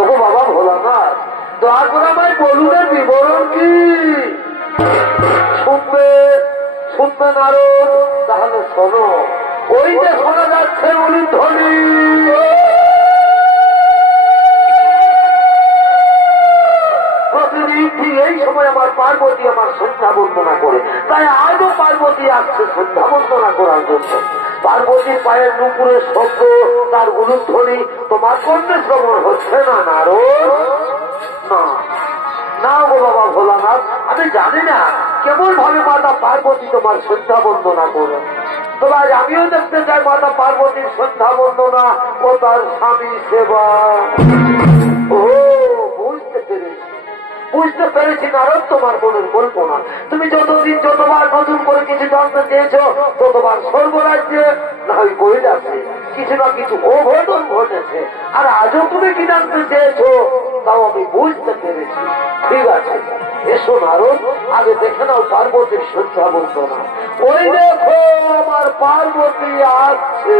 ও বাবা ভোলানাথ, দয়া করে আমায় বলুন বিবরণ কি? শুনবে নারদ? তাহলে শোনো। ওই যে শোনা যাচ্ছে উলুধ্বনি, প্রতিদিন ঠিক এই সময় আমার পার্বতী আমার সন্ধ্যা বন্দনা করে, তাই আজও পার্বতী আসছে সন্ধ্যা বন্দনা করার জন্য। পার্বতীর পায়ের নুপুরের শব্দ, তার উলুধ্বনি তোমার কর্ণে শ্রবণ হচ্ছে না নারদ? না না গো বাবা ভোলানাথ, আমি জানি না কেমন ভাবে মাতা পার্বতী তোমার সন্ধ্যা বন্দনা করে। তবে আজ আমিও দেখতে চাই মাতা পার্বতীর সন্ধ্যা বন্দনা ও তার স্বামী সেবা। ও বুঝতে পেরেছি নারদ, তোমার মনের কল্পনা। তুমি যতদিন যতবার নতুন করে কিছু জানতে চেয়েছ, ততবার স্বর্গরাজ্যে না ওই কৈলাসে কিছু না কিছু অঘটন ঘটেছে। আর আজও তুমি কি জানতে চেয়েছ, তাও আমি বুঝতে পেরেছি। ঠিক আছে, এসো নারদ, আগে দেখে নাও পার্বতীর সন্ধ্যা বন্দনা। ওই দেখো আমার পার্বতী আসছে।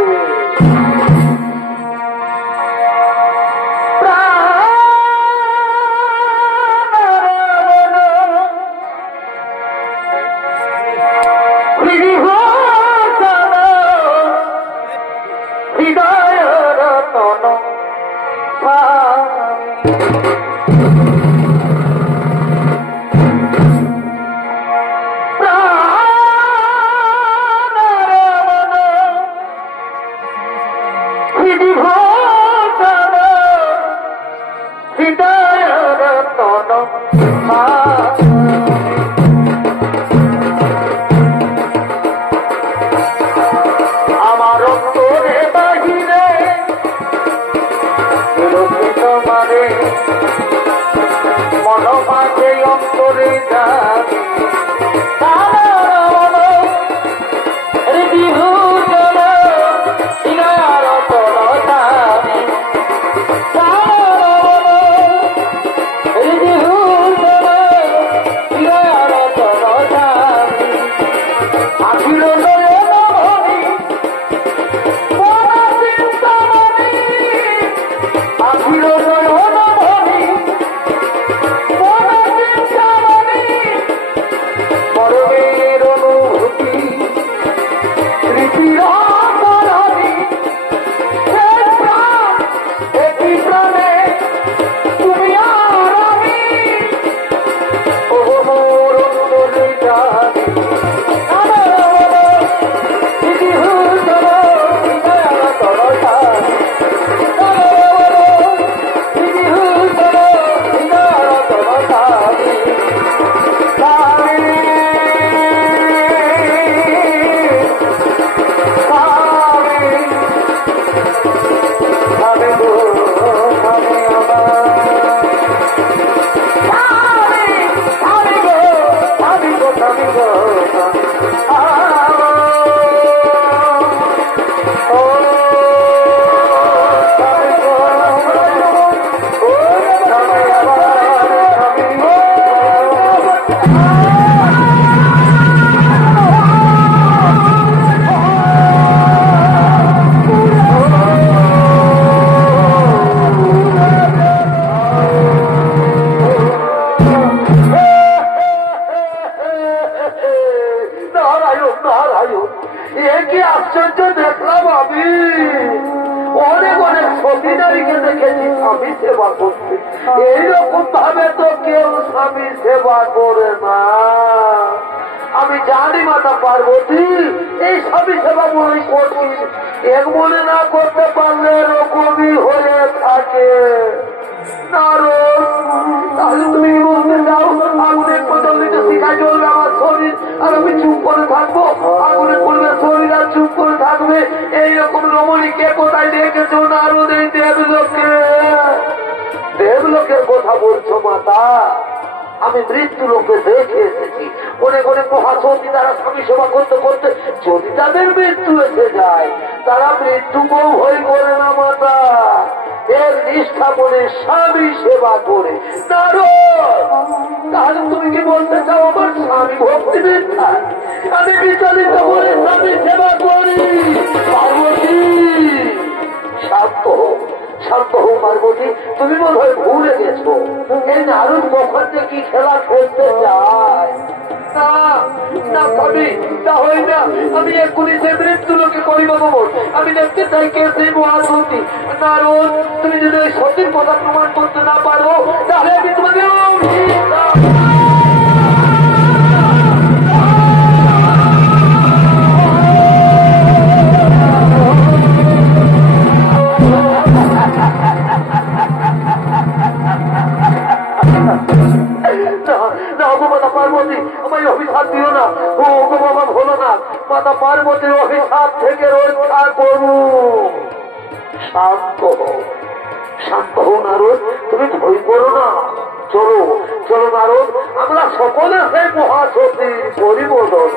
এইরকম ভাবে তো কেউ স্বামী সেবা করে না। আমি জানি মাতা পার্বতী এই স্বামী সেবা মনে কঠিন, এক মনে না করতে পারলে এরকমই হয়ে থাকে। তাহলে তুমি বলতে চাও আগুনের কোথাও দিতে শিখা চলবে আমার শরীর, আর আমি চুপ করে থাকবো? আগুনের বলবে শরীর আর চুপ করে থাকবে? এইরকম রমণীকে কোথায় দেখেছো নারদ? এই দেবলোকের কথা বলছো মাতা? আমি মৃত্যু লোকে দেখে এসেছি। অনেক অনেক মহাসতী তারা স্বামী সেবা করতে করতে যদি তাদের মৃত্যু এসে যায়, তারা মৃত্যুকেও ভয় করে না মাতা, এর নিষ্ঠা বলে স্বামী সেবা করে। তাহলে তুমি কি বলতে চাও আমার স্বামী ভক্তি মিথ্যা? আমি বিচলিত বলে স্বামী সেবা করি? পার্বতী শান্ত, শান্ত হো পার্বতী, তুমি বোধ হয় ভুলে গেছো এই নারদ কখন যে কি খেলা খেলতে যায়। না ভাবি, তা হয় না। আমি এক্ষুনি সে মৃত্যু লোকে করিব বল। আমি দেখতে চাই কে সেই মহাসতী। নারদ, তুমি যদি ওই সতীর কথা প্রমাণ করতে না পারো তাহলে আমি তোমাকে মাতা পার্বতী, আমায় অভিশাপ দিও না। ও গো বাবা ভোলানাথ, মাতা পার্বতীর অভিশাপ থেকে রক্ষা করু। শান্ত হো, শান্ত হো নারদ, তুমি ভয় করো না। চলো চলো নারদ, আমরা সকলে সেই মহাসতীর পরিবর্তন।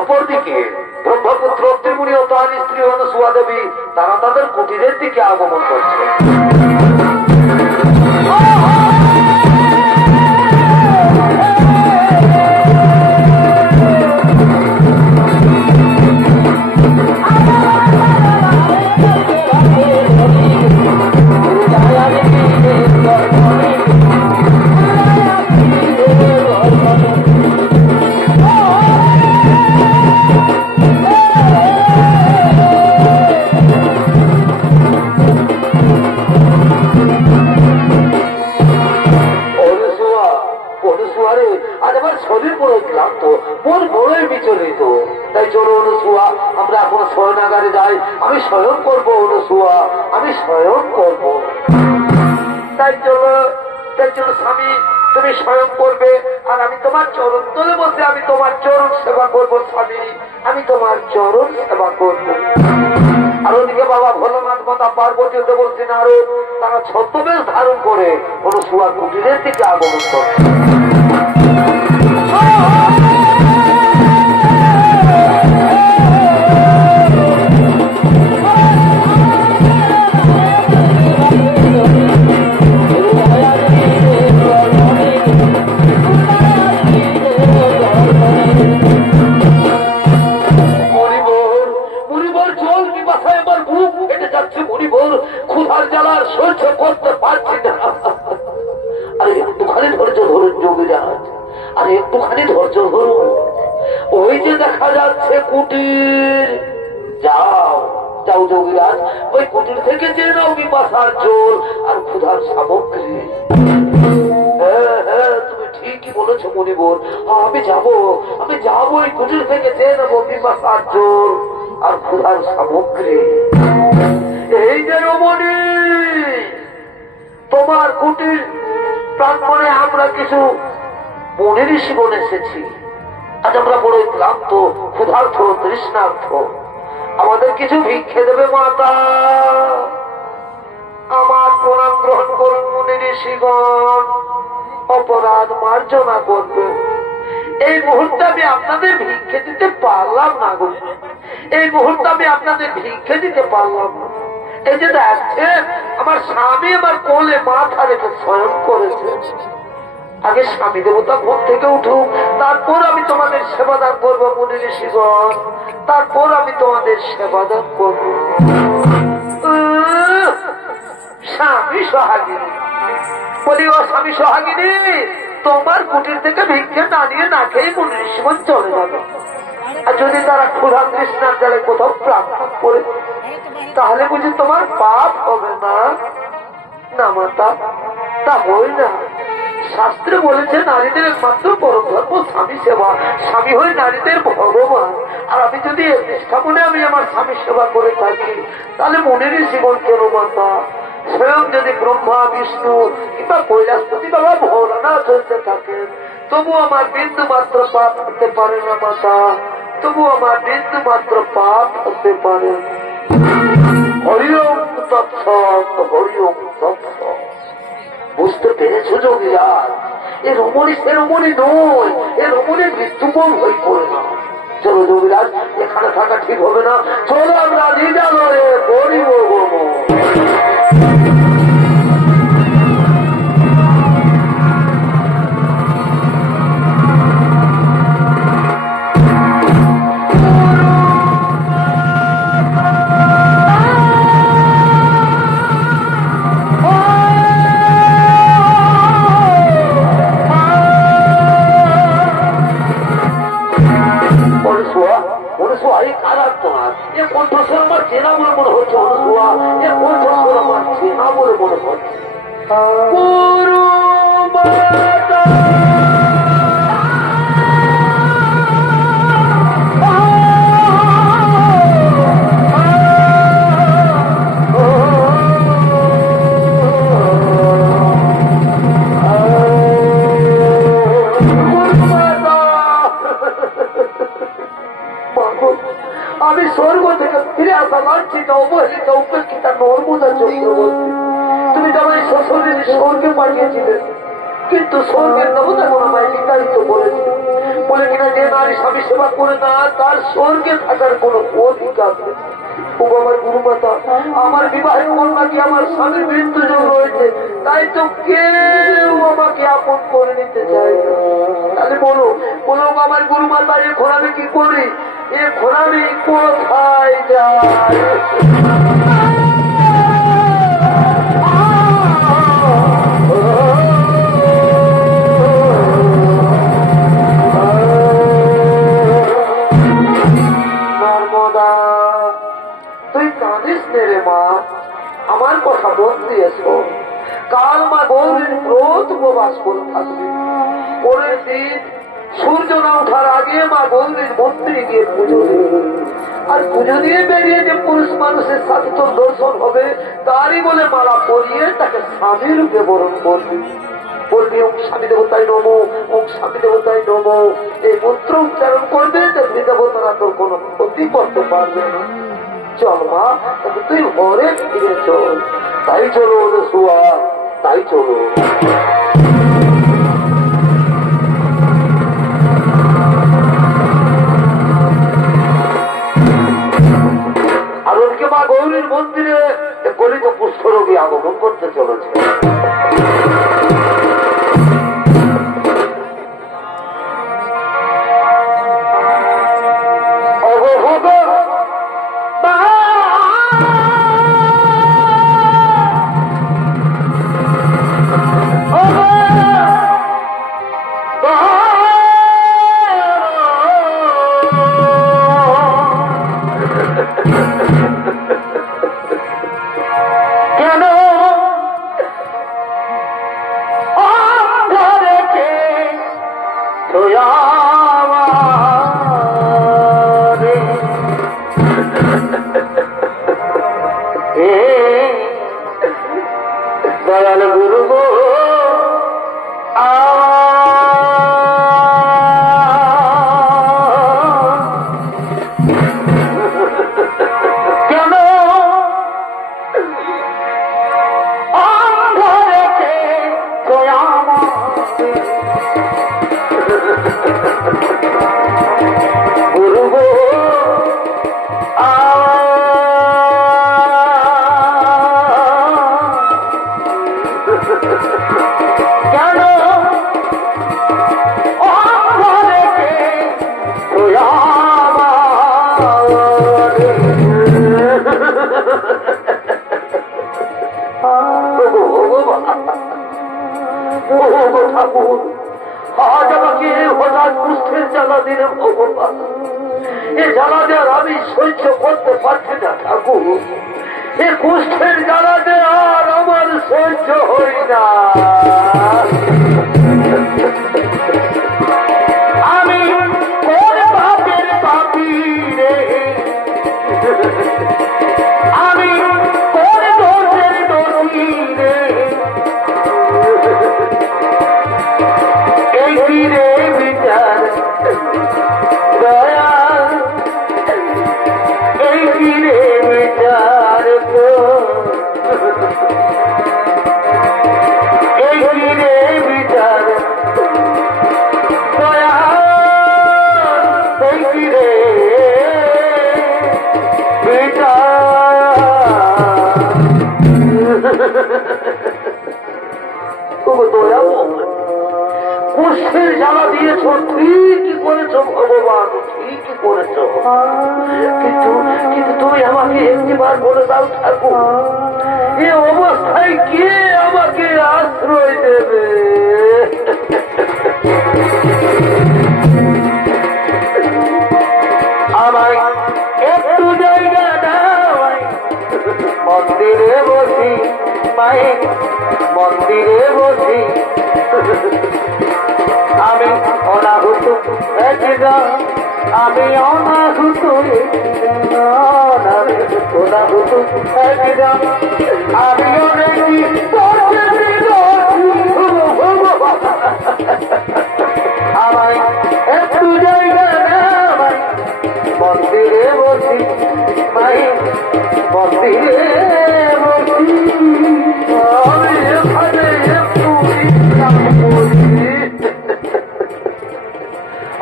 অপরদিকে ব্রহ্মপুত্র ত্রিমুনি ও তার স্ত্রী অনুসুয়া দেবী তারা তাদের কুটিরের দিকে আগমন করছে। শরীর বড় ক্লান্ত, মন বড়ই বিচলিত। তাই চলো অনুসুয়া, আমরা এখন শয়নাগারে যাই। আমি শয়ন করবো অনুসুয়া, আমি শয়ন করব। তাই চলো স্বামী, তুমি শয়ন করবে আর আমি তোমার চরণ তলে বসে আমি তোমার চরণ সেবা করবো। স্বামী, আমি তোমার চরণ সেবা করব। আর ওদিকে বাবা ভোলানাথ, মাতা পার্বতী, দেবর্ষী নারদ তারা ছদ্মবেশ ধারণ করে অনুসুয়ার কুটিরের দিকে আগমন করে। ক্ষুধার জ্বালার সহ্য করতে পারছি না। আরে একটুখানি ধৈর্য ধরুন যোগীরাজ, আরে একটুখানি ধৈর্য ধরুন। ওই যে দেখা যাচ্ছে কুটির, যাও যাও যোগীরাজ, ওই কুটির থেকে যে নাও বিপাশার জল আর ক্ষুধার সামগ্রী। হ্যাঁ, তুমি ঠিকই বলেছো মণিবর, আমি যাবো ওই কুটির থেকে যে নেবো বিপাশার জল আর ক্ষুধার সামগ্রী। এই যে রমণী, তোমার কুটির প্রাঙ্গণে আমরা কিছু মনে ঋষিগণ এসেছি। আজ আমরা বড়ই ক্লান্ত, ক্ষুধার্থ, তৃষ্ণার্থ। আমাদের কিছু ভিক্ষে দেবে মাতা? আমার প্রণাম গ্রহণ করুন মুনি ঋষিগণ, অপরাধ মার্জনা করবে। এই মুহূর্তে আমি আপনাদের ভিক্ষে দিতে পারলাম না গো, এই মুহূর্তে আমি আপনাদের ভিক্ষে দিতে পারলাম না। এই যে দেখছেন আমার স্বামী আমার কোলে মাথা রেখে শয়ন করেছে। আগে স্বামী দেবতা ঘুম থেকে উঠুক, তারপর আমি তোমাদের সেবাদান করবো মুনি ঋষিগণ, তারপর আমি তোমাদের সেবাদান করব। স্বামী সোহাগিনী বলি, ও স্বামী সোহাগিনী, তোমার কুটির থেকে ভিক্ষে না নিয়ে না খেয়ে মুনি ঋষিগণ চলে যাবে। আর যদি তারা ক্ষুধা তৃষ্ণার জালে কোথাও প্রার্থনা করে তাহলে বুঝি তোমার পাপ হবে না? না মাতা, তা হয় না। শাস্ত্রে বলেছে নারীদের একমাত্র পরম ধর্ম স্বামী সেবা, স্বামী হয়ে নারীদের ভগবান। আর আমি যদি স্থাপনে আমি আমার স্বামী সেবা করে থাকি তাহলে মনের জীবন কেন মাতা? স্বয়ং যদি ব্রহ্মা, বিষ্ণু কিংবা কৈলাসপতি বাবা ভোলানাথ হতে থাকেন তবু আমার বিন্দু মাত্র পাপ হতে পারে না মাতা, তবু আমার বিন্দু মাত্র পাপ হতে পারে। হরি ওম তৎসৎ, হরি ওম তৎসৎ। বুঝতে পেরেছো যোগীরা? এ রমণী সে রমণী নয়, এ রমণীর মৃত্যুপণ হয়ে পড়ে না। চলো যোগীরাজ, এখানে থাকা ঠিক হবে না, চলো আমরা নিজালয়ে পড়িব। কণ্ঠস্বর আমার চেনা বলে মনে হচ্ছে, অনুসুয়া এ কণ্ঠস্বর আমার চেনা বলে মনে হচ্ছে। আমি স্বর্গ থেকে ফিরে আসা লাঞ্ছিত অবহেলিত উপেক্ষিতা নর্মদা চক্রবর্তী, তুমি তোমার শ্বশুরের স্বর্গে পাঠিয়েছিলে, কিন্তু স্বর্গের নবতা আমায় বিতাড়িত করেছে বলে কিনা যে নারী স্বামী সেবা করে না তার স্বর্গে থাকার কোন অধিকার নেই। ও আমার গুরুমাতা, আমার বিবাহের কন্যাকে আমার স্বামীর মৃত্যুযোগ রয়েছে, তাই তো কেউ আমাকে আপন করে নিতে চায় না। তাহলে বলো বলো আমার গুরুমাতা, এখন আমি কি করি? এখন আমি কোথায় যাই? নর্মদা, তুই কাঁদিস নে রে মা, আমার কথা মন দিয়েছ। কাল মা গৌরীর ব্রত উপবাস করে থাকবে, পরের দিন সূর্য না ওঠার আগে মা গৌরীর মন্দিরে গিয়ে পুজো দেবে, আর পুজো দিয়ে বেরিয়ে যে পুরুষ মানুষের সাথে তোর দর্শন হবে তারই বলে মালা পরিয়ে তাকে স্বামী রূপে বরণ করবি। বলবি ওম স্বামী দেবতাই নমো, ওম স্বামী দেবতাই নমো, এই মন্ত্র উচ্চারণ করবে, দেবী দেবতারা তোর কোনো ক্ষতি করতে পারবে না। চল মা, তবে তুই ঘরে ফিরে চল। তাই চলো শুয়া, তাই চলো। আর ওদিকে মা গৌরীর মন্দিরে গলিত কুষ্ঠরোগী আগমন করতে চলেছে। দয়াল গুরু গো কেন অন্ধরেতে গুরু গো ঠাকুর, আজ আমাকে হঠাৎ কুষ্ঠের জ্বালা দিলে ভগবান, এ জ্বালা দেওয়ার আমি সহ্য করতে পারছি না ঠাকুর, এ কুষ্ঠের জ্বালা দেওয়ার আমার সহ্য হই না। আমি কোন পাপের পাপী রে, আমি কোন দোষের দোষী রে, এই রে বিচার দয়াল, এই রে বিচার তো, এই রে কুষ্ঠের জ্বালা দিয়েছ, ঠিকই করেছ ভগবান, ঠিকই করেছ। কিন্তু কিন্তু তুমি আমাকে একটিবার বলে দাও ঠাকুর, এ অবস্থায় কে আমাকে আশ্রয় দেবে? আমায় একটু জায়গা দাও, মন্দিরে বসি মাই, মন্দিরে বসি আমি অনাহুত, আমি অনাহুত, অনাহুত আমিও দেখি আমায় একটু জায়গা দেওয়াই, মন্দিরে বসি মাই, মন্দিরে বসি আমি এখানে একটু বিশ্রাম করি।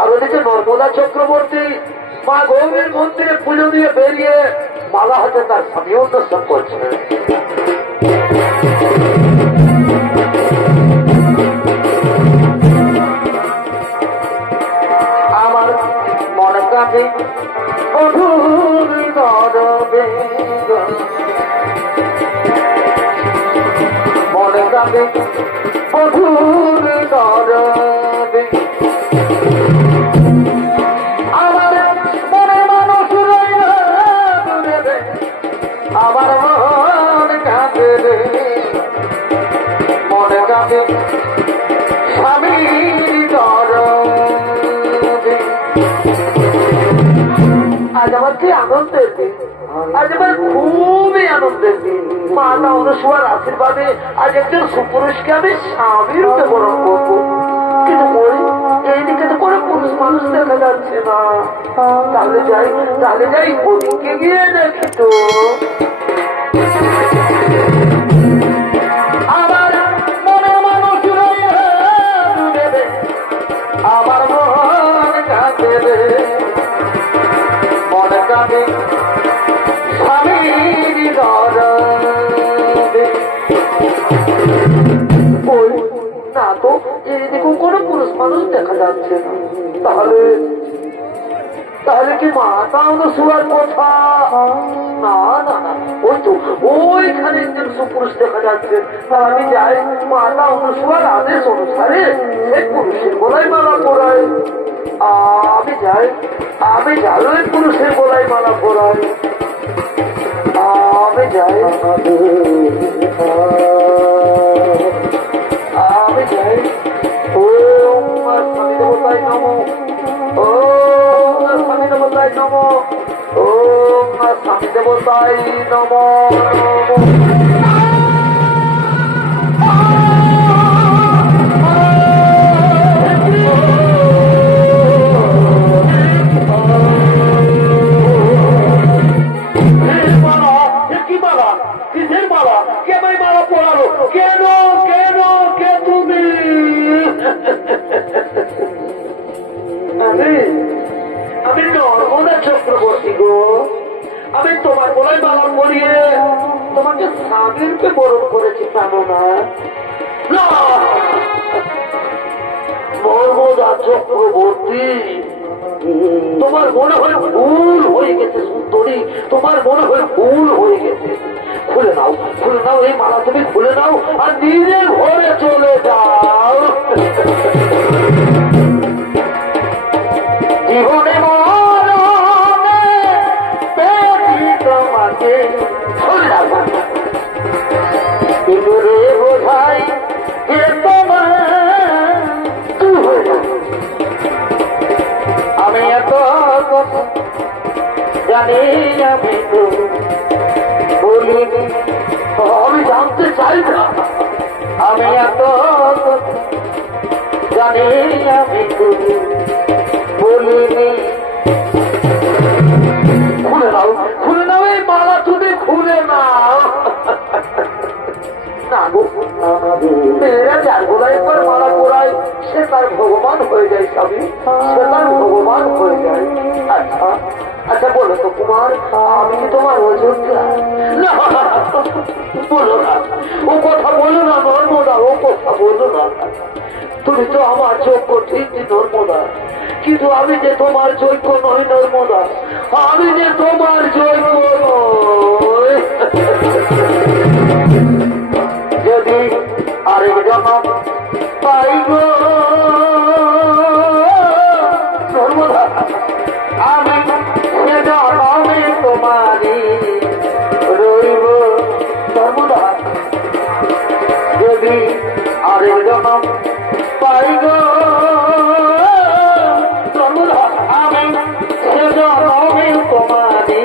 আর ওদিকে নর্মদা চক্রবর্তী মা গৌরীর মন্দিরে পুজো দিয়ে বেরিয়ে মালা হাতে তার স্বামীও দর্শন করছে। আমার মনে কাঁদে অধুর নরবে, মনে কাঁদে অধুর নরবে, আমার মনে মানুষ রইবে, আমার মন কাঁদে রে, মনে কাঁদে স্বামীর নরবে। আজ আমার কি আনন্দের দিন, আজ আমার খুবই আনন্দের দিন। মাতা অনুসূয়ার আশীর্বাদে আজ একজন সুপুরুষকে আমি স্বামী রূপে বরণ করবো। কিন্তু এইদিকে তো কোনো পুরুষ মানুষ দেখা যাচ্ছে না। তাহলে যাই ওদিকে গিয়ে দেখি তো। আমার মনে মানুষ রইবে, আমার মন কাঁদে রে, মনে কাঁদে স্বামীর নরবে। ওই না তো, এদিকে কোনো পুরুষ মানুষ দেখা যাচ্ছে না। তাহলে কি মাতা অনুসূয়ার কথা? না না না, ওই তো ওইখানে একজন সুপুরুষ দেখা যাচ্ছে। আমি যাই, মাতা অনুসূয়ার আদেশ অনুসারে সেই পুরুষের গলায় মালা পরাই। আমি যাই ওই পুরুষের গলায় মালা পরাই। আমি যাই, আমি যাই। ওম স্বামী দেবতায় নমঃ, ওম স্বামী দেবতায় নমঃ, ওম স্বামী দেবতায় নমঃ। কিসের মালা? কে ভাই মালা পড়ালো? কেন কেন কে তুমি? আমি নর্মদা চক্রবর্তী গো, আমি তোমার গলায় মালা পরিয়ে তোমাকে স্বামীরূপে বরণ করেছি, জানো না? নর্মদা চক্রবর্তী, তোমার মনে হয় ভুল হয়ে গেছে সুন্দরী, তোমার মনে হয় ভুল হয়ে গেছে। খুলে নাও, খুলে নাও এই মালা, তুমি খুলে নাও আর নিজের ঘরে চলে যাও। জীবনে মরণে পেয়েছি তোমাকে, এগুরে বোঝাই যে তোমার তুই হয়ে যাবে। আমি এত জানি, আমি তো বলিনি, আমি জানতে চাই না। আমি এত জানি, আমি তো বলিনি। খুলে নাও এই মালা, তুমি খুলে নাও। না গো, মেয়েরা যার গোলায় একবার মালা পড়ায় সে তার ভগবান হয়ে যায় স্বামী, সে তার ভগবান হয়ে যায়। আচ্ছা বলো তো কুমার আমি কি তোমার অযোধ্যা? না বলো না, ও কথা বলো না নর্মদা, ও কথা বলো না। তুমি তো আমার যোগ্য ঠিকই নর্মদা, কিন্তু আমি যে তোমার যোগ্য নই নর্মদা, আমি যে তোমার যোগ্য নই। যদি আরেক জনম পাই গো নর্মদা, আমি সে জনমে তোমারই রইব নর্মদা। যদি আরেক জনম পাই গো নর্মদা, আমি সে জনমে তোমারই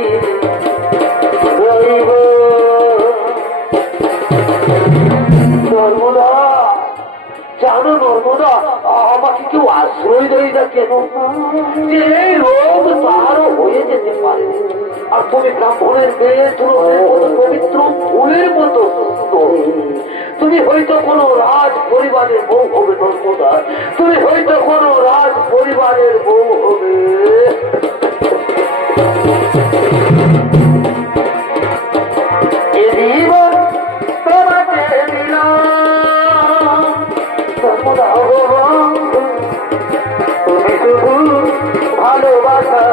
রইব নর্মদা। জানো নর্মদা, আমাকে কেউ আশ্রয় দেয় না কেন? যে এই রোগ তারও হয়ে যেতে পারে, আর তুমি ব্রাহ্মণের মেয়ে, তুলসীর মতো পবিত্র ফুলের মতো সুস্থ। তুমি হয়তো কোনো রাজ পরিবারের বউ হবে নর্মদা, তুমি হয়তো কোনো রাজ পরিবারের বউ হবে। এ জীবন তোমাকে দিলাম নর্মদা, তুমি শুধু ভালোবাসা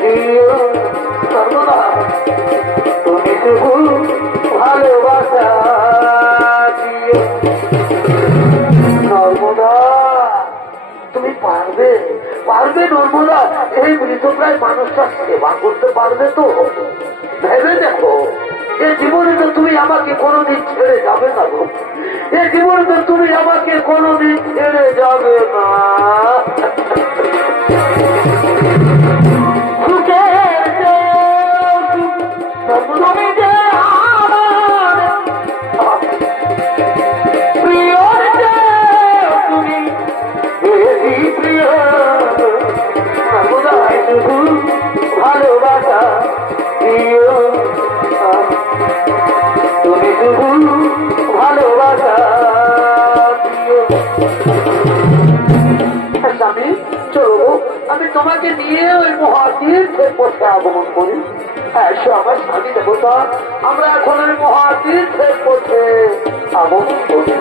দিও নর্মদা, তুমি শুধু ভালোবাসা দিও নর্মদা। তুমি পারবে, পারবে নর্মদা, এই মৃতপ্রায় মানুষটার সেবা করতে পারবে তো? ভেবে দেখো, এ জীবনে তো তুমি আমাকে কোনোদিন ছেড়ে যাবে না গো, এ জীবনে তো তুমি আমাকে কোনোদিন ছেড়ে যাবে না। তুমি যে আমার প্রিয়, তুমি বেশি প্রিয় নর্মদা, শুধু ভালোবাসা দিও, তুমি শুধু ভালোবাসা দিও। স্বামী চলো, আমি তোমাকে নিয়ে ওই মহাতীর্থের পথে আগমন করি। এসো আমার স্বামী দেবতা, আমরা এখন ওই মহাতীর্থের পথে আগমন করি।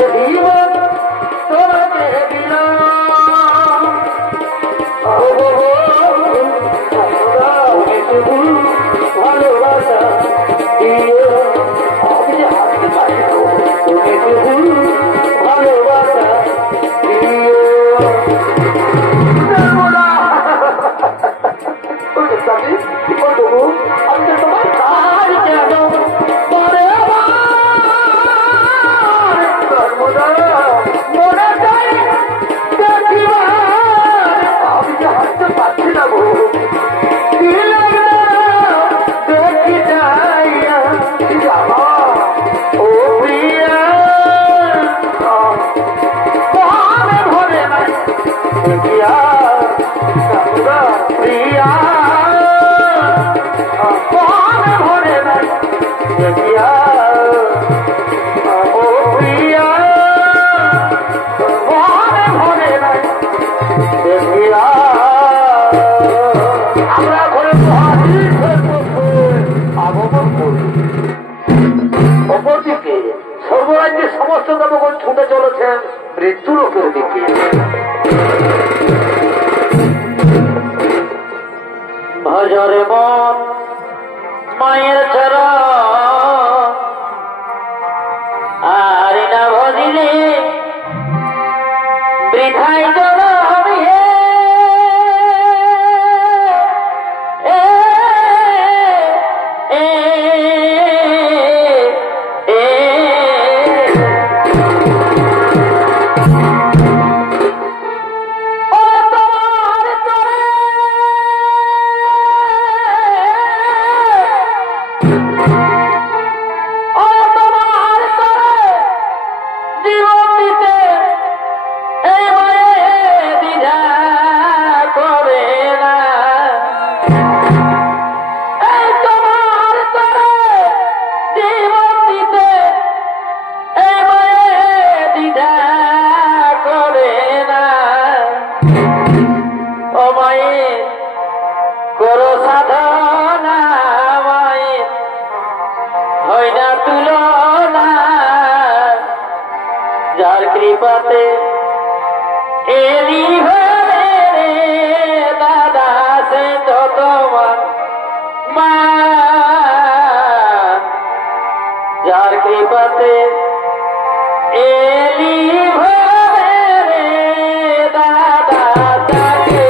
এ জীবন তোমাকে দিলাম, তুমি শুধু ভালোবাসা দিও, আমি যে হাসতে পারি, তুমি শুধু ভালোবাসা দিও। আমি তো তোমার কাজ কেন পরে নর্মদা মনে চাই দেখিবার, আমি যে হাসতে পারছি না গো, দেখি যাইয়া ও প্রিয়া ভরে নাই দেখিয়া প্রিয়া ভরে নাই দেখিয়া ও প্রিয়া ভরে নাই দেখিয়া। আমরা ঘরে আগমন করি। অপরদিকে সর্বরাজ্যের সমস্ত দেবগণ ছুটে চলেছেন মৃত্যুলোকের দিকে। ভজরে মন মায়ের চরণ, আর না ভজিলে বৃথাই জল হবে। কৃপাতে এলি হরে দাদা সে যত মা যার কৃপাতে এলি হরে দাদা তাকে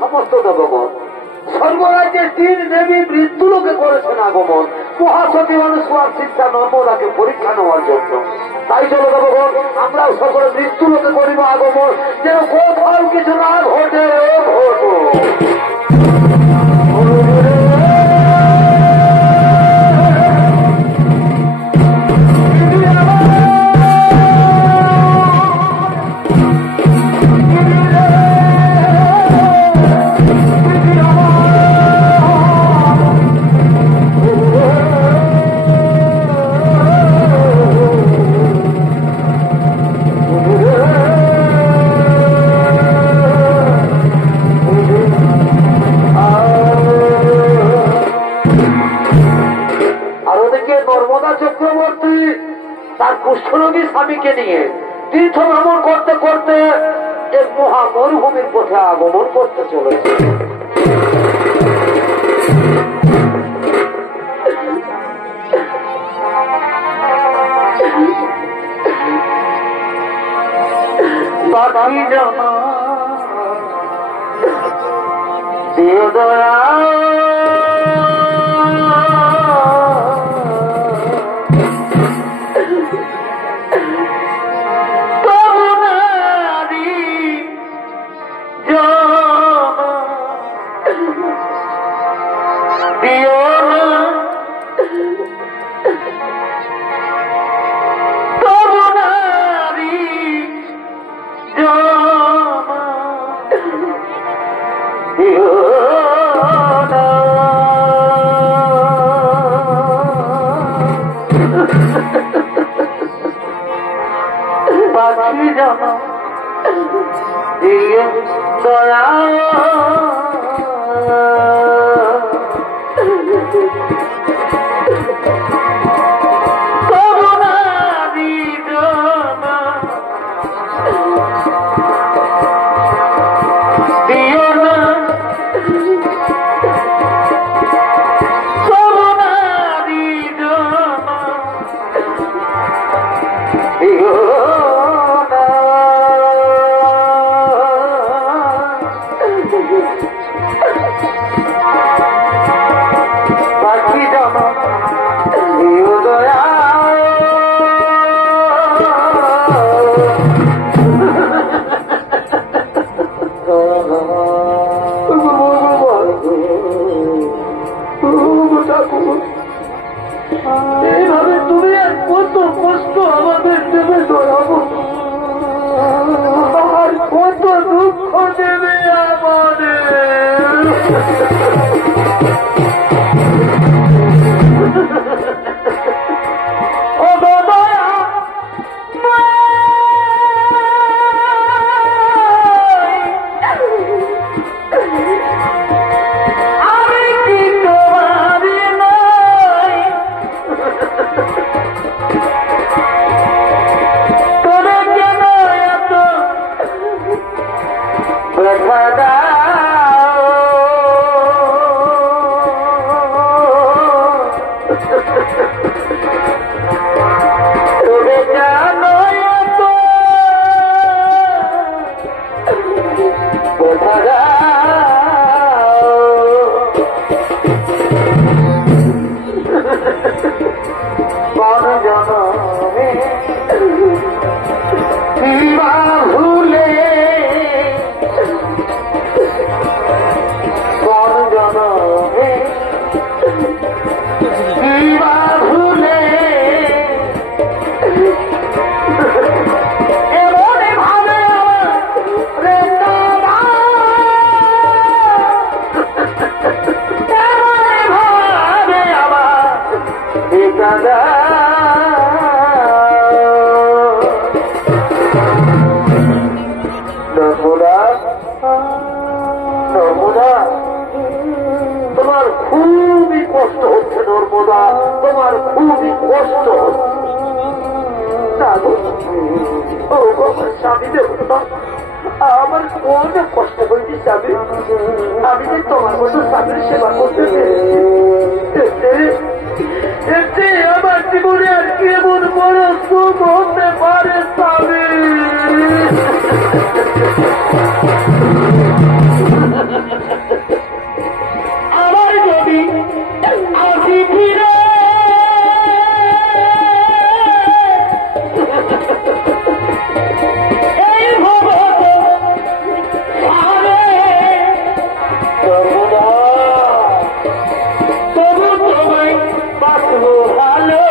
সমস্ত দেবগণ স্বর্গরাজ্যের 3 দেবী মৃত্যুলোকে করেছেন আগমন মহাসতী অনুষ্কার শিক্ষা নর্মদাকে পরীক্ষা নেওয়ার জন্য। তাই চলো দেবগণ আমরাও সকলে মৃত্যুলোকে করিব আগমন, যেন কোথাও কিছু না ঘটে ঘটো। স্বামীকে নিয়ে তীর্থ ভ্রমণ করতে করতে এক মহা মরুভূমির পথে আগমন করতে চলেছে। পাখি জানা দিও দয়া পাখি জানা দিও দয়া এইভাবে তুমি আর কত কষ্ট আমাদের দেবে দয়াবো, আর কত দুঃখ দেবে আমাদের। ও দয়া তোমার খুবই কষ্ট হচ্ছে নর্মদা, তোমার খুবই কষ্ট হচ্ছে। স্বামী দেবতা আমার কোন কষ্ট হয়েছে স্বামী, আমি যে তোমার মতো স্বামীর সেবা করতে পেরেছি আমার জীবনে আর কেমন বড় সুখ হতে পারে স্বামী। আমার যদি আসি ফিরে এই ভবত তবু তোমায় বাঁচব ভালো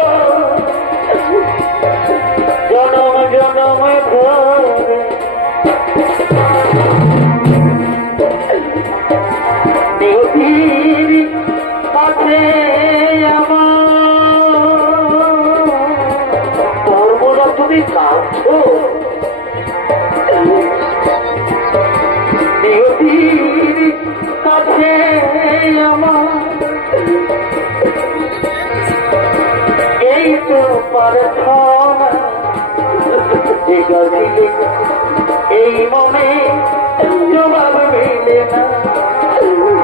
জনম জনম ধরে। দেবীর কাছে আমার তুমি কাঁদছো, দেবীর কাছে আমার এই তো প্রার্থনা এই মনে জবাব মিলে না,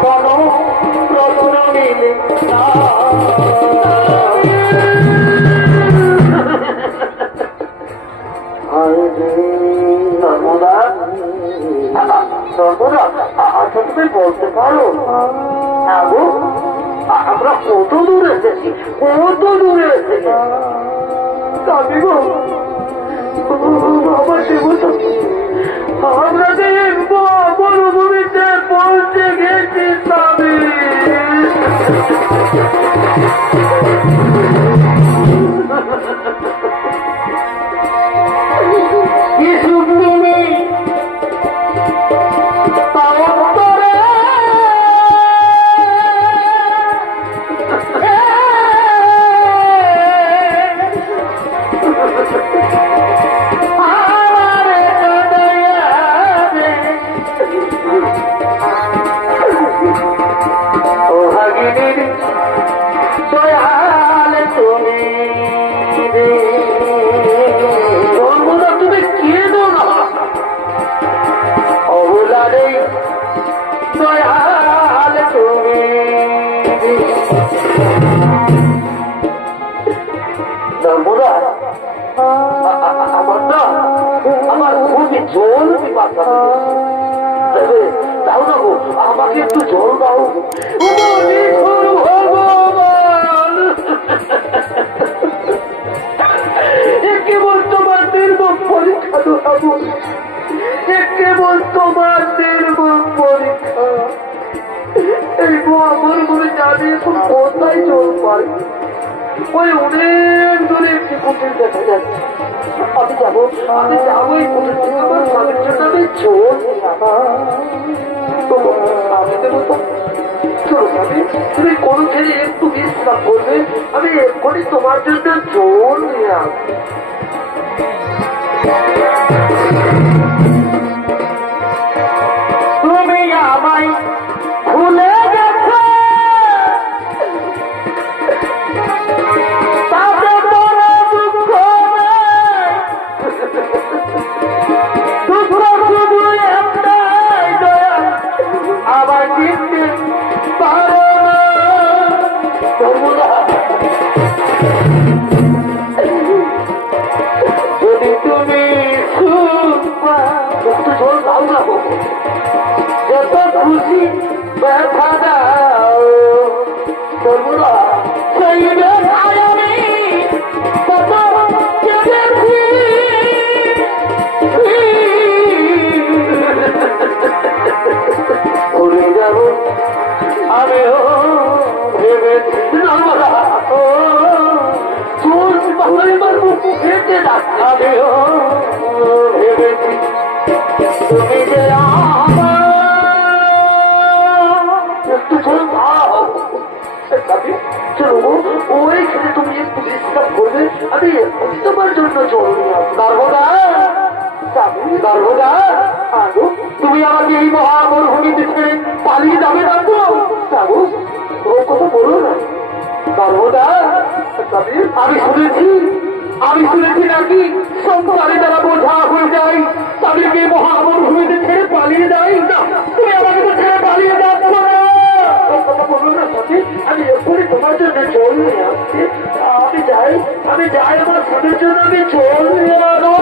কোনো প্রশ্ন মিলে না। আচ্ছা তুমি বলতে পারো আমরা কত দূরে এসেছি, কত দূরে এসেছি? আমি গো বাবা দেবতা, আমরা দেখবো মরুভূমিতে পৌঁছে গেছি। স্বামী কিছু তুমি আমার খুবই জল পিপাসা দাও না গো, আমাকে একটু জল দাও। কেবল তোমার নির্মম পরীক্ষা দেবো, কেবল তোমার নির্মম পরীক্ষা। এই আমার মনে জানি এখন কোথায় জল পাই। ওই অনেক দূরে একটি কুটির দেখা যাচ্ছে। আমি যাবো এই কুটির থেকে আমার স্বামীর জন্য আমি জল আমি দেবো তো। চলো স্বামী, তুমি কোনো ছেলে একটু বিশ্রাম করবে, আমি এক্ষুনি তোমার জন্য জল নিয়ে আসবো। তুমি আমায় ভুলে গেছো, তাতে বড় দুঃখ নাই, দুঃখ শুধু একটাই দয়া, আবার চিনতে পারো না। যদি তুমি একটু জল দাও না গো। যত খুশি ব্যথা দাও, সর্বদা সেই ব্যথায় আমি কত কেঁদেছি। ভুলে যাব আমিও ভেবেছি, আমিও ভেবেছি তুমি যে একটু জল দাও। চলো ওইখানে তুমি একটু বিশ্রাম করবে, আমি এক্ষুনি তোমার জন্য জল নিয়ে আসবো। দারোগা, তুমি আমাকে এই মহামরুভূমিতে ছেড়ে পালিয়ে যাবে না তো? ও কথা বলো না দারোগা, আমি শুনেছি নাকি সংসারে যারা বোঝা হয়ে যায় তাদেরকে মহামরুভূমিতে ছেড়ে পালিয়ে যায় না। তুমি আমাকে তো ছেড়ে পালিয়ে যাচ্ছ না। কথা বলো না স্বামী, আমি এক্ষুনি তোমার জন্য জল নিয়ে আসছি। আমি যাই আমার স্বামীর জন্য আমি জল নিয়ে আসবো।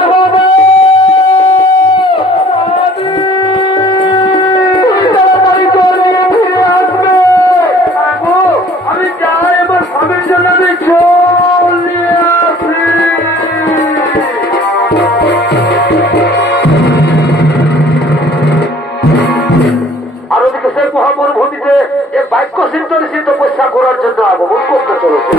আমি যাই আমার স্বামীর জন্য আমি জল নিয়ে আসি। আর ওদিকে সেই মহামরুভূমিতে এক বাক্য সিদ্ধ পরীক্ষা করার জন্য আগমন করতে চলেছে।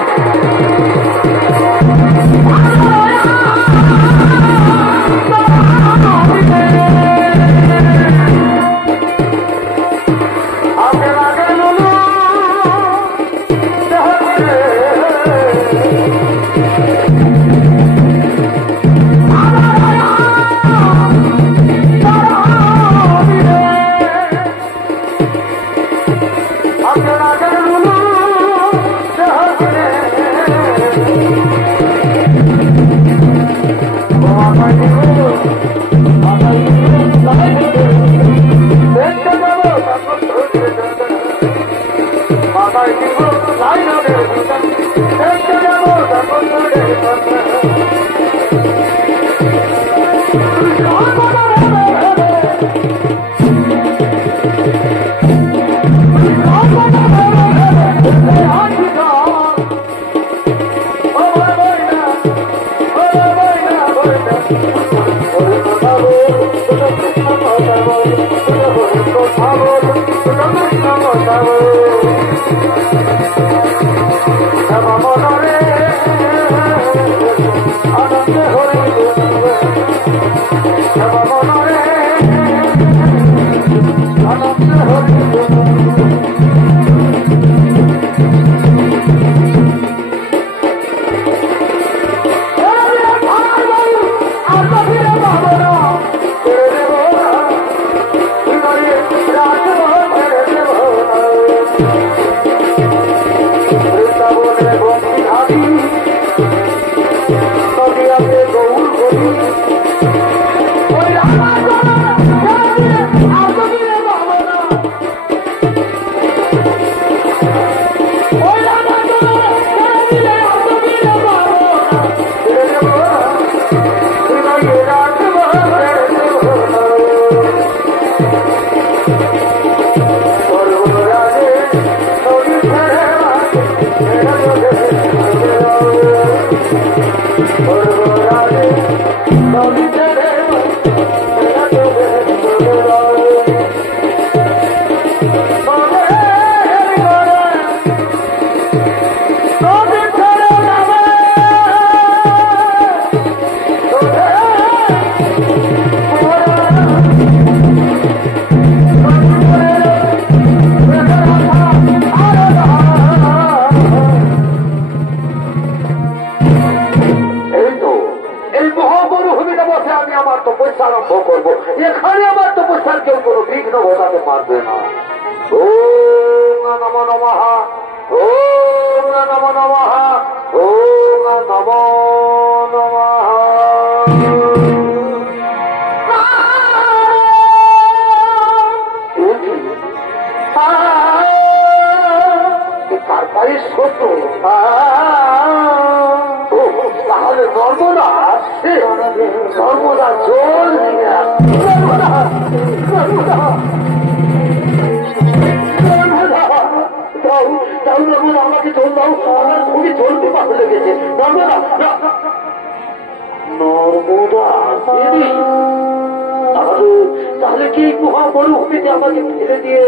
তাহলে কি মহা মরুভূমিতে আমাকে ফেলে দিয়ে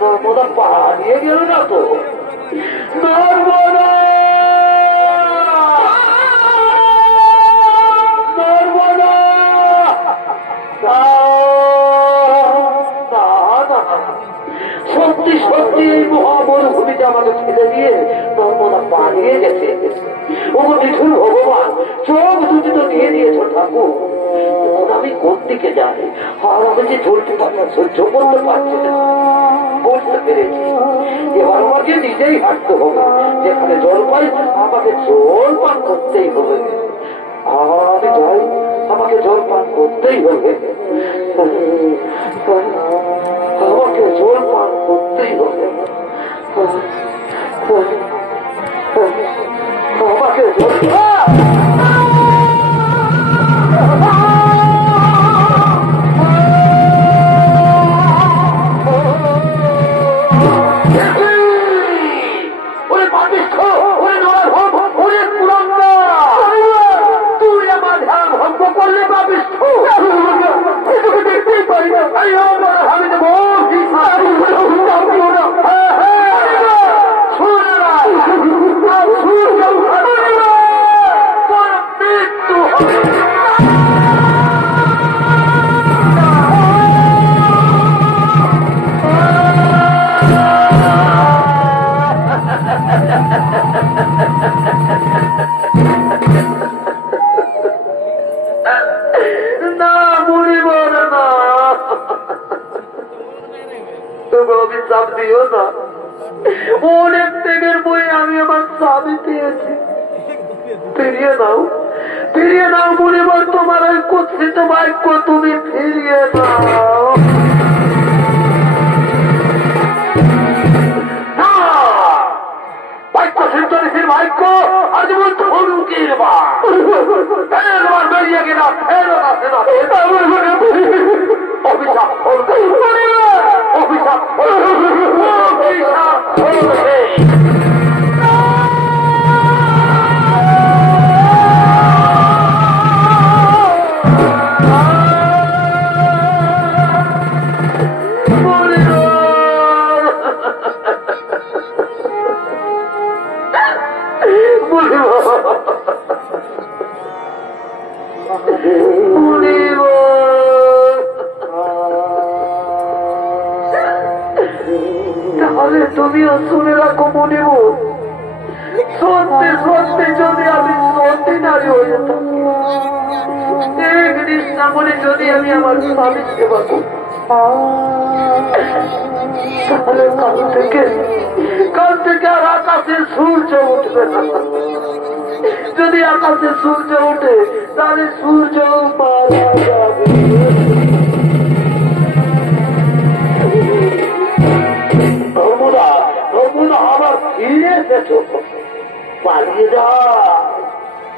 নর্মদা পাহাড়িয়ে গেল না তো? নর্মদা নর্মদা সত্যি সত্যি এই মহা মরুভূমিতে আমাকে ফেলে দিয়ে নর্মদা পাহাড়িয়ে গেছে। ও নিঠুর ভগবান, চোখ দুটি তো নিয়ে দিয়েছ ঠাকুর, আমি কোন দিকে যাই? আর আমি যে চলতে পারছি না, সহ্য করতে পারছি না। বুঝতে পেরেছি, এবার আমাকে নিজেই হাঁটতে হবে। যেখানে জল পাই আমাকে জল পান করতেই হবে। আমি যাই, আমাকে জল পান করতেই হবে। আমাকে জল পান করতেই হবে। আমাকে জল চাপ দিও না। অনেক ত্যাগের বই আমি আমার স্বামী পেয়েছি, ফিরিয়ে নাও, ফিরিয়ে নাও মরিবার তোমার ওই কুৎসিত বাক্য তুমি ফিরিয়ে নাও। ফেরত আসে না। অভিশাপ ফলবে, অভিশাপ ফলবে, অভিশাপ ফলবে। তাহলে তুমিও শুনে রাখো মনিব, সত্যি সত্যি যদি আমি সত্যি নারী হয়ে থাকি, এক নিষ্ঠা করে যদি আমি আমার স্বামী সেবা করি, তাহলে কাল থেকে আর আকাশে সূর্য উঠবে না। যদি আকাশে সূর্য ওঠে তাহলে সূর্য মারা যাবে। আবার ফিরে এসেছো, পালিয়ে যা।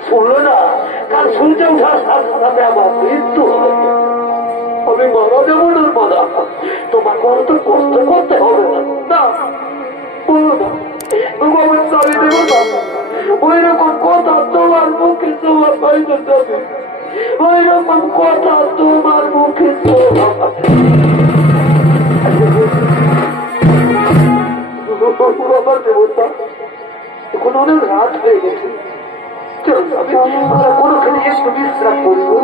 শুনলো না, কাল সূর্য উঠার সাথে সাথে আমার মৃত্যু হবে। আমি মারা যাবো না মারা, তোমাকে অত কষ্ট করতে হবে না। বলো না, তোমার চাবি দেবো না। ওই রকম কথা তোমার মুখে তোমার পাইতে যাবে, ওই রকম কথা তোমার মুখে বাবার দেবতা। এখন অনেক রাত হয়ে গেছে, আমরা কোনোখানে একটু বিশ্রাম করবো।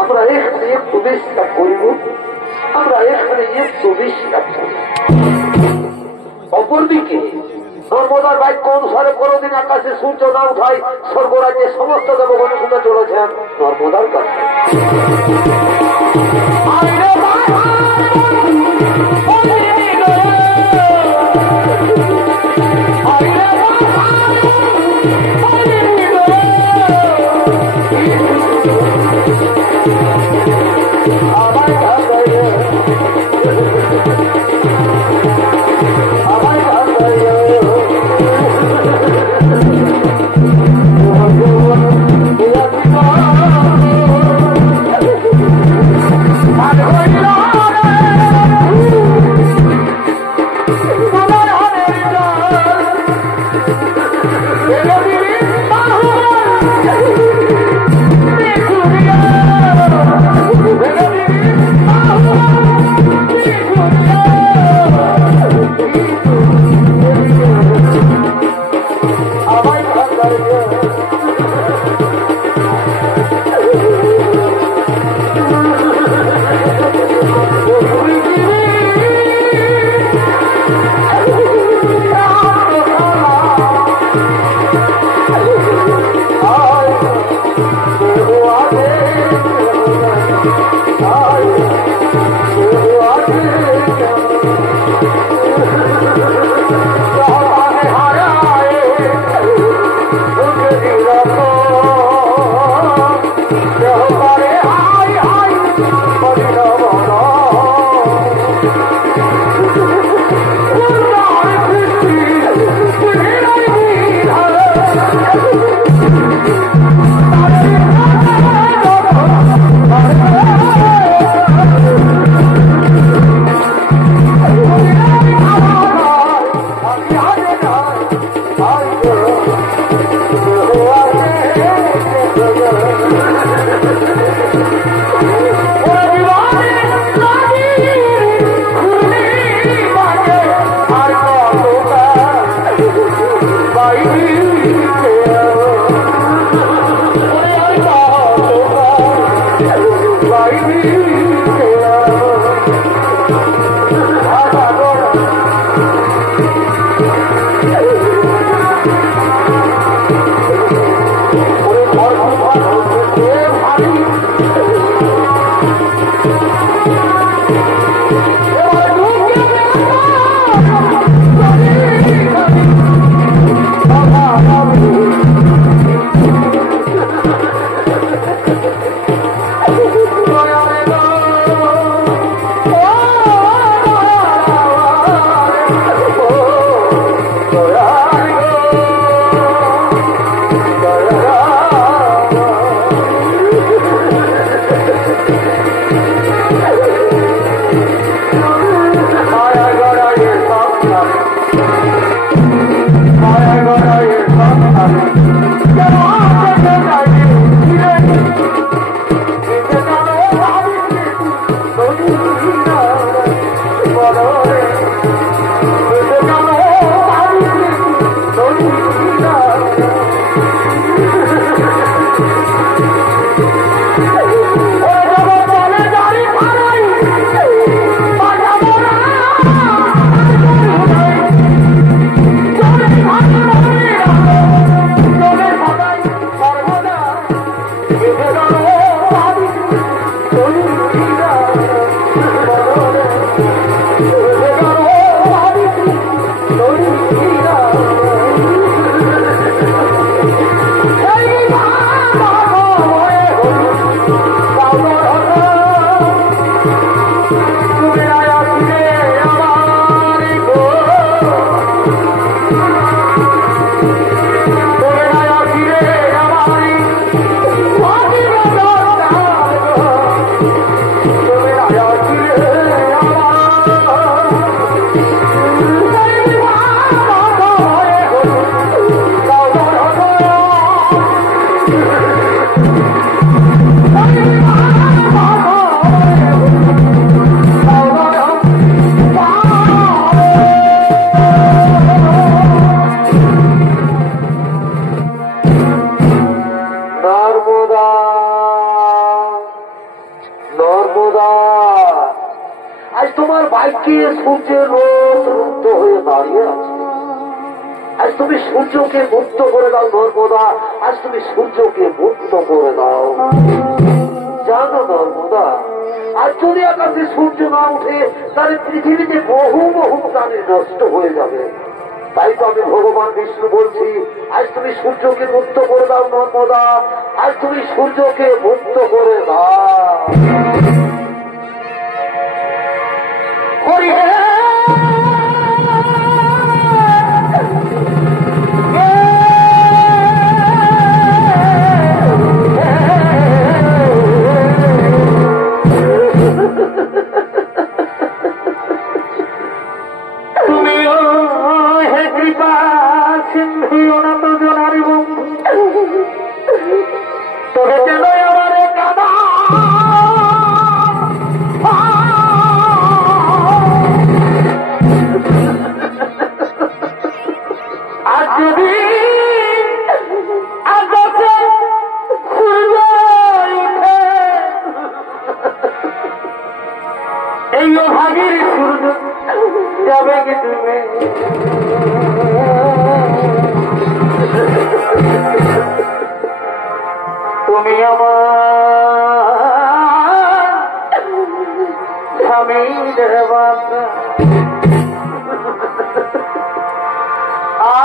আমরা এখানে একটু বিশ্রাম করিব, আমরা এখানে একটু বিশ্রাম করি। অপরদিকে নর্মদার বাক্য অনুসারে কোনদিন আকাশে সূর্য না উঠায় স্বর্গরাজ্যে সমস্ত দেবগণ শুনে চলেছেন নর্মদার কাছে। সূর্যের রোদ রুদ্ধ হয়ে দাঁড়িয়ে আছে। আজ তুমি সূর্যকে মুক্ত করে দাও নর্মদা, আজ তুমি সূর্যকে মুক্ত করে দাও। জানো নর্মদা, আজ যদি আকাশে সূর্য না উঠে তাহলে পৃথিবীতে বহু বহু প্রাণী নষ্ট হয়ে যাবে। তাই তো আমি ভগবান বিষ্ণু বলছি, আজ তুমি সূর্যকে মুক্ত করে দাও নর্মদা, আজ তুমি সূর্যকে মুক্ত করে দাও। তুমি আমার স্বামীর বাসা,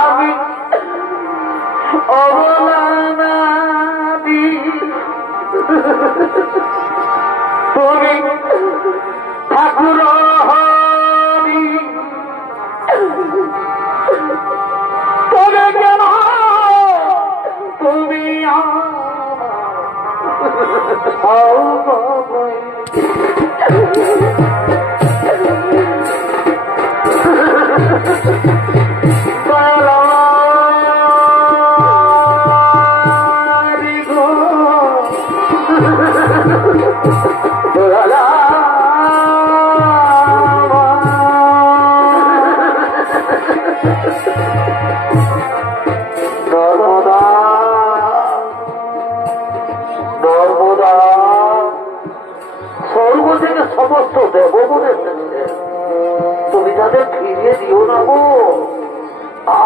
আমি অবলানাদি, তুমি ঠাকুর হরি, তবে কেন তুমি সমস্ত দেবগণ এসেছে, তুমি তাদের ফিরিয়ে দিও না গো।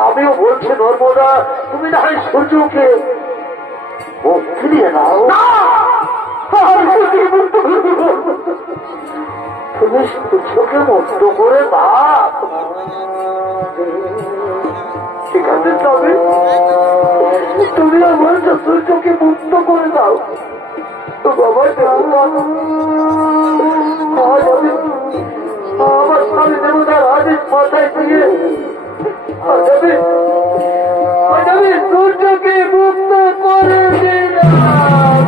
আমিও বলছি নর্মদা, তুমি না হয় সূর্যকে ফিরিয়ে দাও। তুমি সূর্যকে মুক্ত করে দাও। ঠিক আছে, তবে তুমিও বলছো সূর্যকে মুক্ত করে দাও। তো বাবা আমার স্বামী দেবতার আদেশ মাথায় দিয়ে সূর্যকে মুক্ত করে দিলাম।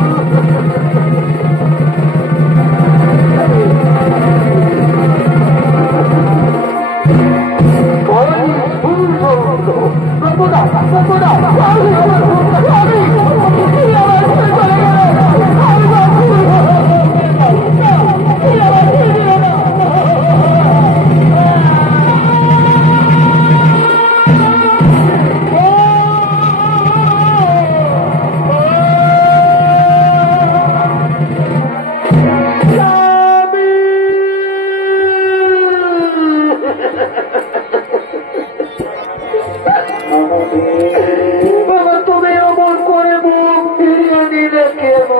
তুমি অমর করে মুখ ফিরিয়ে নিলে কেন?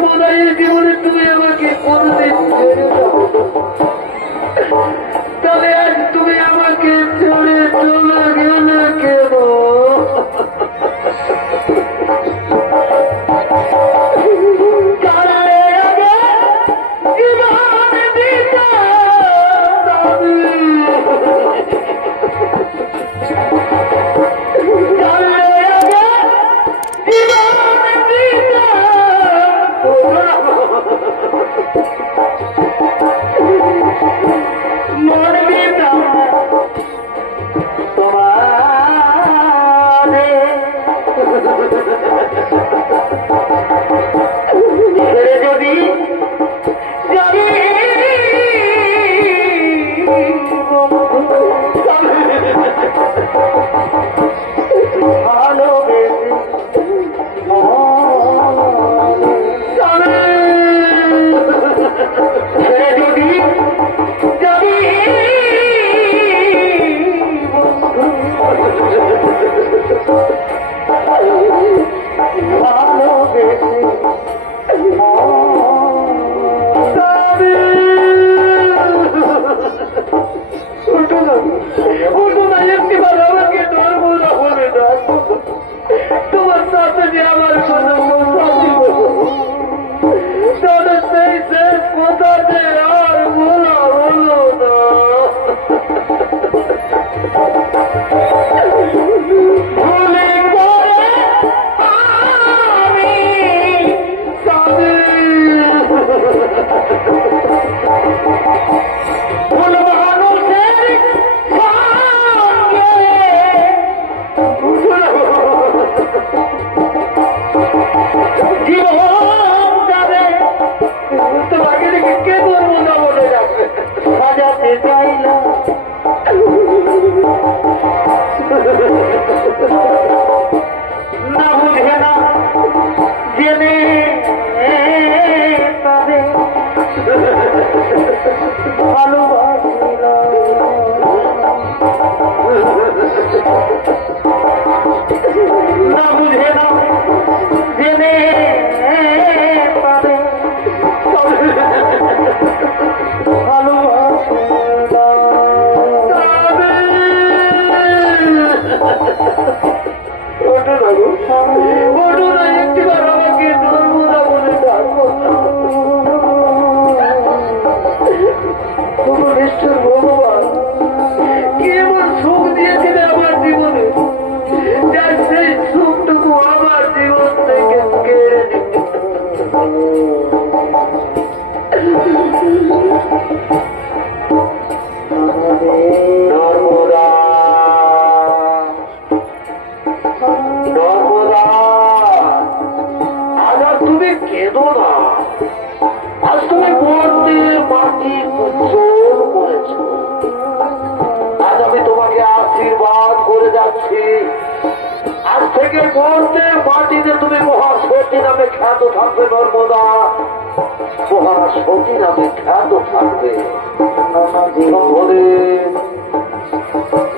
নর্মদায়ের জীবনে তুমি আমাকে কোনদিন ছেড়ে দাও, তবে আজ তুমি আমাকে ছেড়ে চলে গেলে কেন?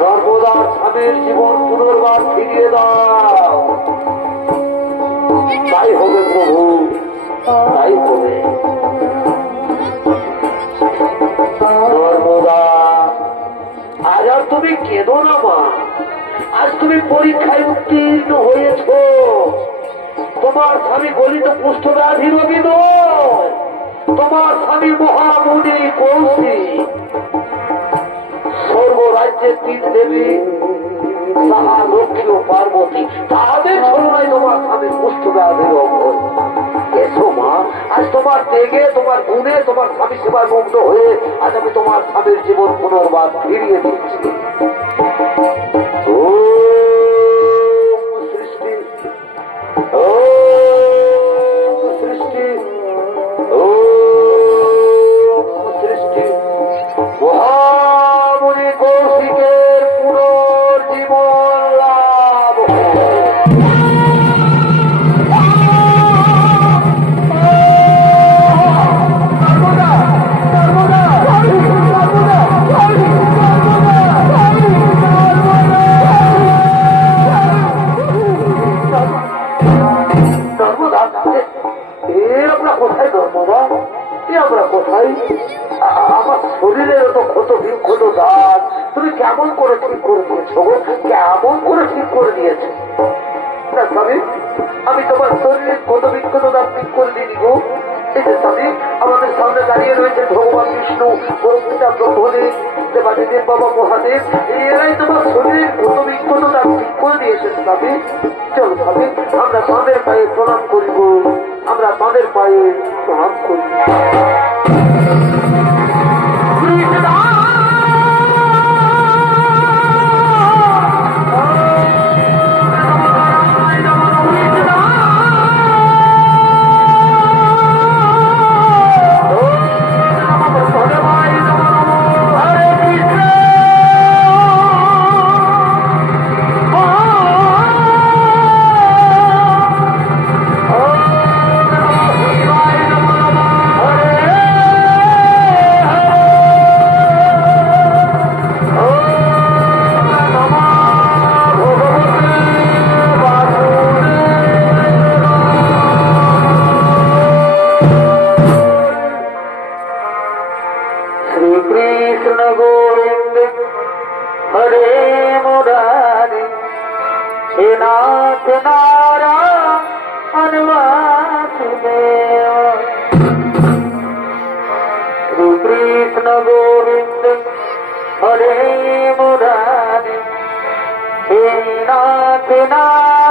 নর্মদার স্বামীর জীবন পুনর্বার ফিরিয়ে দাও। তাই হবে প্রভু, তাই হবে। নর্মদা, আজ আর তুমি কেঁদো না মা। আজ তুমি পরীক্ষায় উত্তীর্ণ হয়েছ। তোমার স্বামী গলিত কুষ্ঠব্যাধি রোগী নয়, তোমার স্বামী মহামুনি কৌশিক। সর্বরাজ্যের তিন দেবী তাহা লক্ষ্মী ও পার্বতী, তাদের ছলনায় তোমার স্বামীর কুষ্ঠব্যাধি রোগ। এসো মা, আজ তোমার তেগে, তোমার গুণে, তোমার স্বামী সেবার মুগ্ধ হয়ে আজ আমি তোমার স্বামীর জীবন পুনর্বার ফিরিয়ে দিচ্ছি। আমরা কোথায়? আমার শরীরের তো ক্ষত বিক্ষত দাঁত তুমি কেমন করে ঠিক করে দিয়েছো গো? কেমন করে ঠিক করে দিয়েছো না স্বামী? আমি তোমার শরীরের ক্ষত বিক্ষত দাঁত ঠিক করে দিই গো। এই যে স্বামী, আমাদের সামনে দাঁড়িয়ে রয়েছে ভগবান বিষ্ণু, পিতা ব্রহ্মদেব, দেবাদেবের বাবা মহাদেব। এরাই তোমার শরীরের ক্ষত বিক্ষত দাঁত ঠিক করে দিয়েছেন স্বামী। চলো স্বামী, আমরা তাঁদের পায়ে প্রণাম করিব, আমরা তাঁদের পায়ে প্রণাম করি। कृष्ण गोविंद हरे मुरारी हे नाथ नारायण वासुदेव। श्री कृष्ण गोविंद हरे मुरारी हे नाथ नारायण